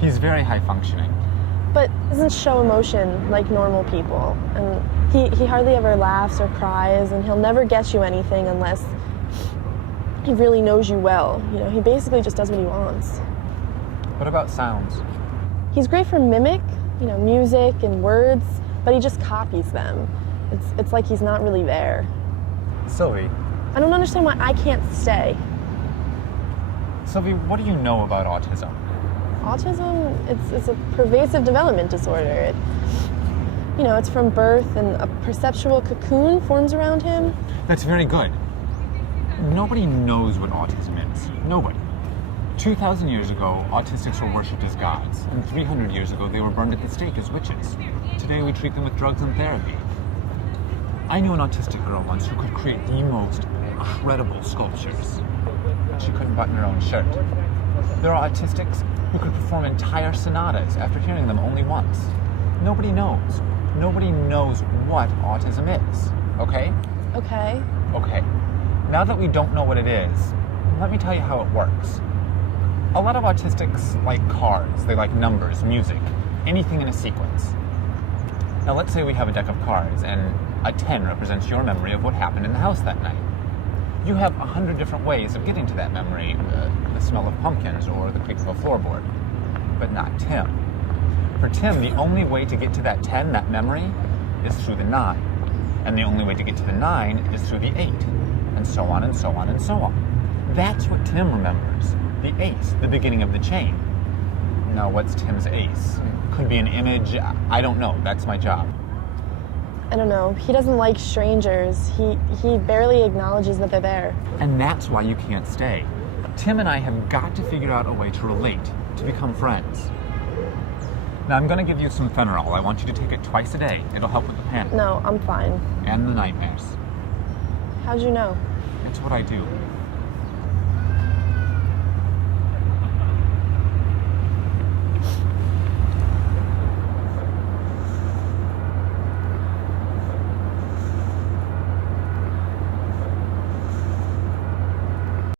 He's very high functioning. But doesn't show emotion like normal people. And he hardly ever laughs or cries, and he'll never get you anything unless he really knows you well. You know, he basically just does what he wants. What about sounds? He's great for mimic, you know, music and words, but he just copies them. It's like he's not really there. Sylvie. I don't understand why I can't stay. Sylvie, what do you know about autism? Autism, it's a pervasive development disorder. It's from birth, and a perceptual cocoon forms around him. That's very good. Nobody knows what autism is. Nobody. 2,000 years ago, autistics were worshipped as gods, and 300 years ago, they were burned at the stake as witches. Today, we treat them with drugs and therapy. I knew an autistic girl once who could create the most incredible sculptures. She couldn't button her own shirt. There are autistics who could perform entire sonatas after hearing them only once. Nobody knows. Nobody knows what autism is, okay? Okay. Okay. Now that we don't know what it is, let me tell you how it works. A lot of autistics like cars. They like numbers, music, anything in a sequence. Now let's say we have a deck of cards, and a 10 represents your memory of what happened in the house that night. You have 100 different ways of getting to that memory, the smell of pumpkins or the creak of a floorboard. But not Tim. For Tim, the only way to get to that 10, that memory, is through the 9. And the only way to get to the 9 is through the 8. And so on and so on and so on. That's what Tim remembers. The ace, the beginning of the chain. Now, what's Tim's ace? Could be an image. I don't know. That's my job. I don't know. He doesn't like strangers. He barely acknowledges that they're there. And that's why you can't stay. Tim and I have got to figure out a way to relate, to become friends. Now, I'm going to give you some Phenerol. I want you to take it twice a day. It'll help with the panic. No, I'm fine. And the nightmares. How'd you know? It's what I do.